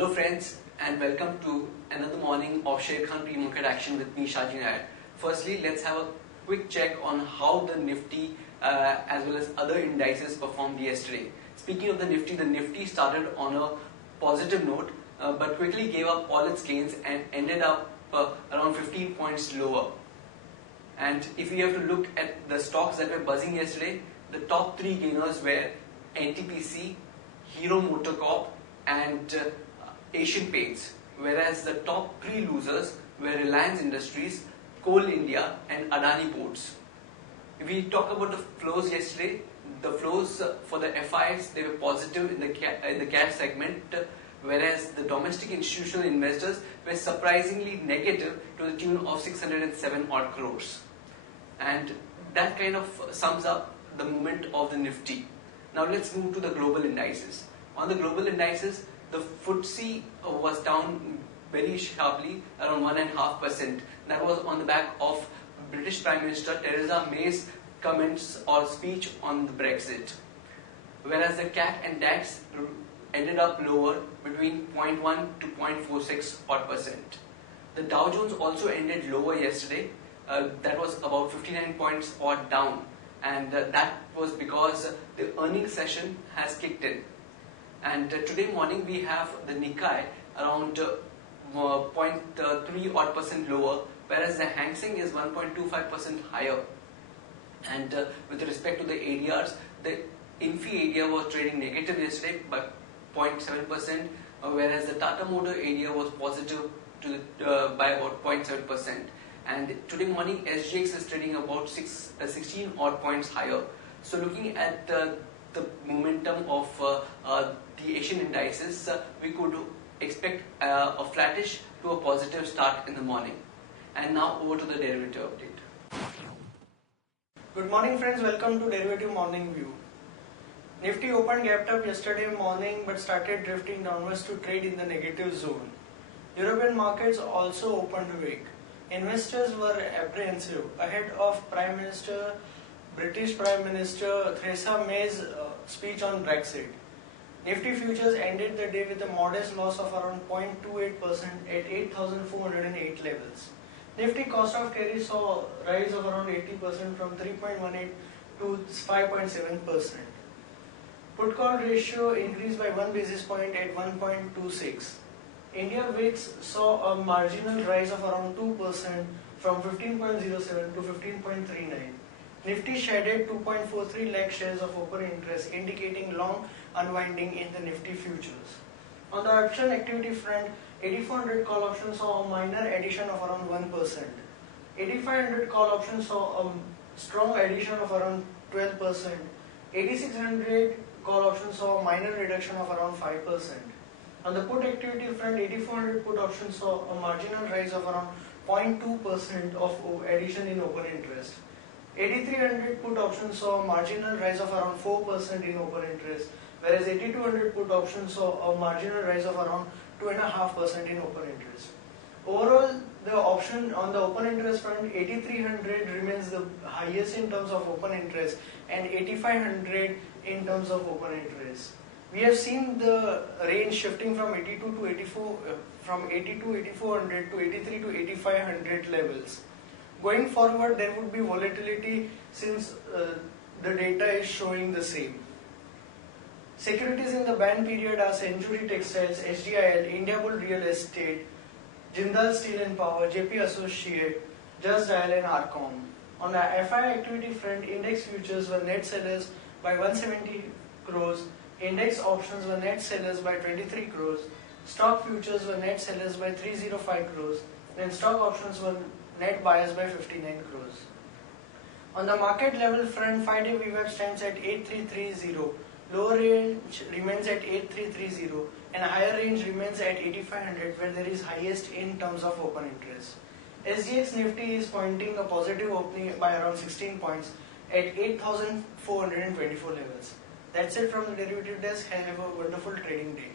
Hello friends and welcome to another morning of Sharekhan pre-market action with me Sharekhan. Firstly, let's have a quick check on how the Nifty as well as other indices performed yesterday. Speaking of the Nifty started on a positive note but quickly gave up all its gains and ended up around 15 points lower. And if we have to look at the stocks that were buzzing yesterday, the top three gainers were NTPC, Hero MotoCorp and Asian Paints, whereas the top three losers were Reliance Industries, Coal India and Adani Ports. If we talk about the flows yesterday, the flows for the FIs, they were positive in the cash segment, whereas the domestic institutional investors were surprisingly negative to the tune of 607 odd crores. And that kind of sums up the movement of the Nifty. Now let's move to the global indices. On the global indices, the FTSE was down very sharply, around 1.5%. That was on the back of British Prime Minister Theresa May's comments or speech on the Brexit. Whereas the CAC and DAX ended up lower between 0.1 to 0.46%. The Dow Jones also ended lower yesterday. That was about 59 points odd down, and that was because the earnings session has kicked in. And today morning we have the Nikkei around 0.3 odd percent lower, whereas the Hang Seng is 1.25% higher. And with respect to the ADRs, the Infi ADR was trading negative yesterday by 0.7%, whereas the Tata Motor ADR was positive by about 0.7%. And today morning SGX is trading about 16 odd points higher. So looking at the momentum of the Asian indices, we could expect a flattish to a positive start in the morning. And now over to the derivative update. Good morning friends, welcome to Derivative Morning View. Nifty opened gapped up yesterday morning but started drifting downwards to trade in the negative zone. European markets also opened weak. Investors were apprehensive ahead of British Prime Minister Theresa May's speech on Brexit. Nifty futures ended the day with a modest loss of around 0.28% at 8,408 levels. Nifty cost of carry saw a rise of around 80% from 3.18 to 5.7%. Put call ratio increased by 1 basis point at 1.26. India VIX saw a marginal rise of around 2% from 15.07 to 15.39. Nifty shedded 2.43 lakh shares of open interest, indicating long unwinding in the Nifty futures. On the option activity front, 8400 call options saw a minor addition of around 1%. 8500 call options saw a strong addition of around 12%. 8600 call options saw a minor reduction of around 5%. On the put activity front, 8400 put options saw a marginal rise of around 0.2% of addition in open interest. 8300 put options saw a marginal rise of around 4% in open interest, whereas 8200 put options saw a marginal rise of around 2.5% in open interest. Overall, the option on the open interest front, 8300 remains the highest in terms of open interest and 8500 in terms of open interest. We have seen the range shifting from 82 to 8400 to 83 to 8500 levels. Going forward, there would be volatility since the data is showing the same. Securities in the ban period are Century Textiles, SGIL, Indiabull Real Estate, Jindal Steel and Power, JP Associate, Just Dial and Arcom. On the FI activity front, index futures were net sellers by 170 crores, index options were net sellers by 23 crores, stock futures were net sellers by 305 crores, and stock options were net buyers by 59 crores. On the market level front, 5-day VWAP stands at 8330, lower range remains at 8330 and higher range remains at 8500 where there is highest in terms of open interest. SGX Nifty is pointing a positive opening by around 16 points at 8,424 levels. That's it from the derivative desk. Have a wonderful trading day.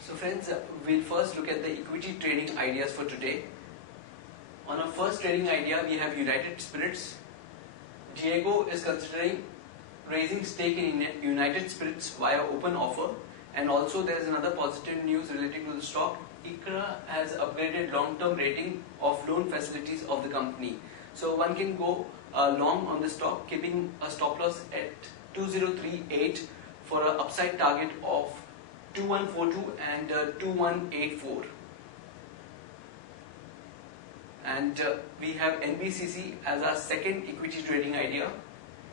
So friends, we'll first look at the equity trading ideas for today. On our first trading idea, we have United Spirits. Diego is considering raising stake in United Spirits via open offer And also there is another positive news relating to the stock. ICRA has upgraded long-term rating of loan facilities of the company. So one can go long on the stock, keeping a stop loss at 2038 for an upside target of 2142 and 2184. And we have NBCC as our second equity trading idea.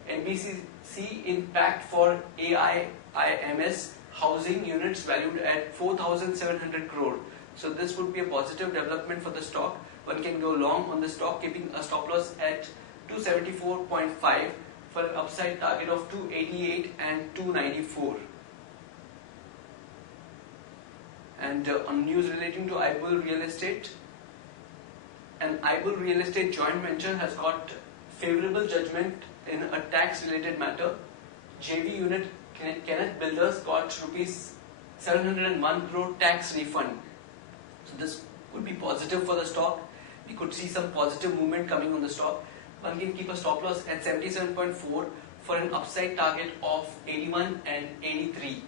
NBCC impact for AIIMS housing units valued at 4,700 crore. So this would be a positive development for the stock. One can go long on the stock, keeping a stop loss at 274.5 for an upside target of 288 and 294. And on news relating to IBUL Real Estate, an IBUL Real Estate joint venture has got favorable judgment in a tax-related matter. JV unit Kenneth Builders got rupees 701 crore tax refund. So this would be positive for the stock. We could see some positive movement coming on the stock. One can keep a stop loss at 77.4 for an upside target of 81 and 83.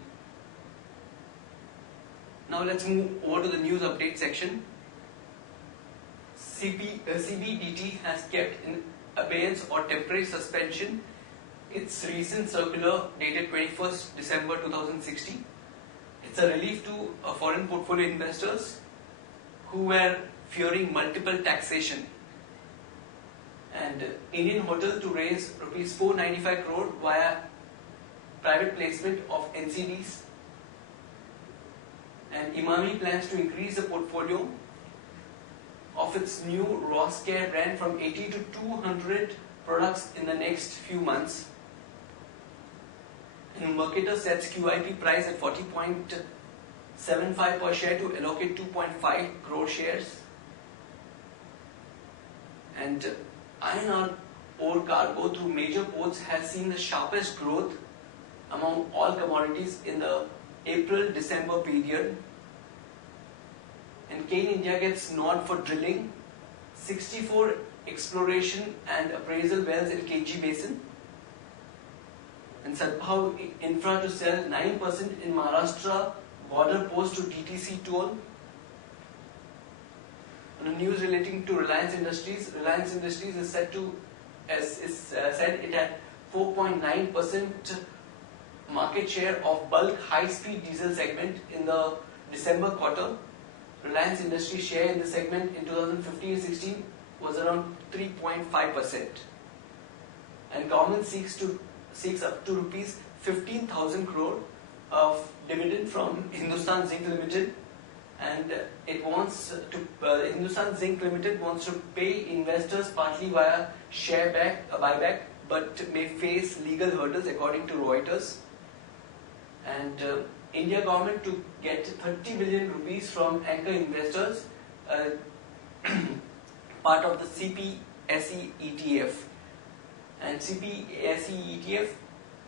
Now let's move over to the news update section. CBDT has kept in abeyance or temporary suspension its recent circular dated 21st December 2016. It's a relief to foreign portfolio investors who were fearing multiple taxation. And Indian Hotel to raise rupees 495 crore via private placement of NCDs. And Imami plans to increase the portfolio of its new Ross Care brand from 80 to 200 products in the next few months. And Mercator sets QIP price at 40.75 per share to allocate 2.5 crore shares. And iron ore cargo through major ports has seen the sharpest growth among all commodities in the April-December period. And Kane India gets nod for drilling 64 exploration and appraisal wells in KG Basin. And Sadbhav Infra to sell 9% in Maharashtra border post to DTC toll. On a news relating to Reliance Industries is said to said it had 4.9% market share of bulk high-speed diesel segment in the December quarter. Reliance Industries share in the segment in 2015-16 was around 3.5%. And government seeks up to rupees 15,000 crore of dividend from Hindustan Zinc Limited, and it wants to Hindustan Zinc Limited wants to pay investors partly via buyback, but may face legal hurdles according to Reuters. And India government to get 30 billion rupees from anchor investors, part of the CPSE ETF. And CPSE ETF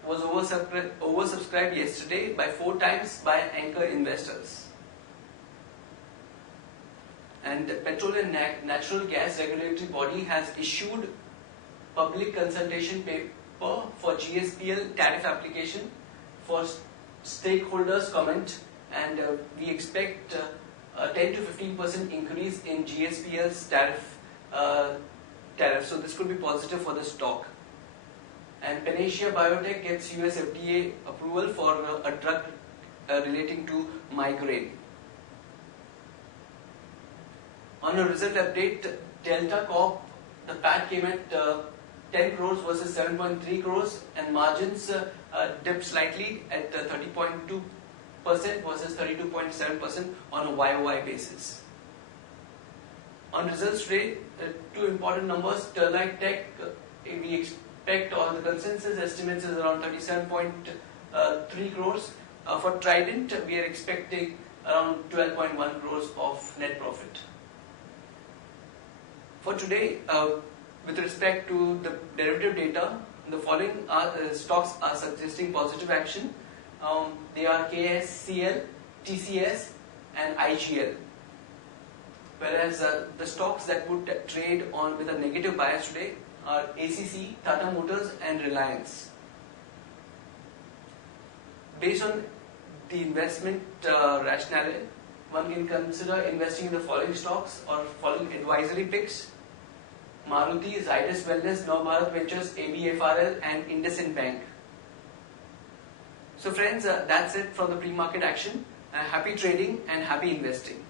was oversubscribed yesterday by 4 times by anchor investors. And the Petrol and Natural Gas Regulatory Body has issued public consultation paper for GSPL tariff application for stakeholders comment, and we expect a 10 to 15% increase in GSPL's tariff. So this could be positive for the stock. And Panacea Biotech gets US FDA approval for a drug relating to migraine. On a result update, Delta Corp, the PAT came at 10 crores versus 7.3 crores, and margins dipped slightly at 30.2% versus 32.7% on a YOY basis. On results today, 2 important numbers. Sterlite Tech, we expect, all the consensus estimates is around 37.3 crores. For Trident, we are expecting around 12.1 crores of net profit. For today, with respect to the derivative data, the following stocks are suggesting positive action. They are KSCL, TCS and IGL. Whereas the stocks that would trade on with a negative bias today are ACC, Tata Motors and Reliance. Based on the investment rationale, one can consider investing in the following stocks or following advisory picks: Maruti, Zydus Wellness, Navbharat Ventures, ABFRL and IndusInd Bank. So friends, that's it from the pre-market action. Happy trading and happy investing.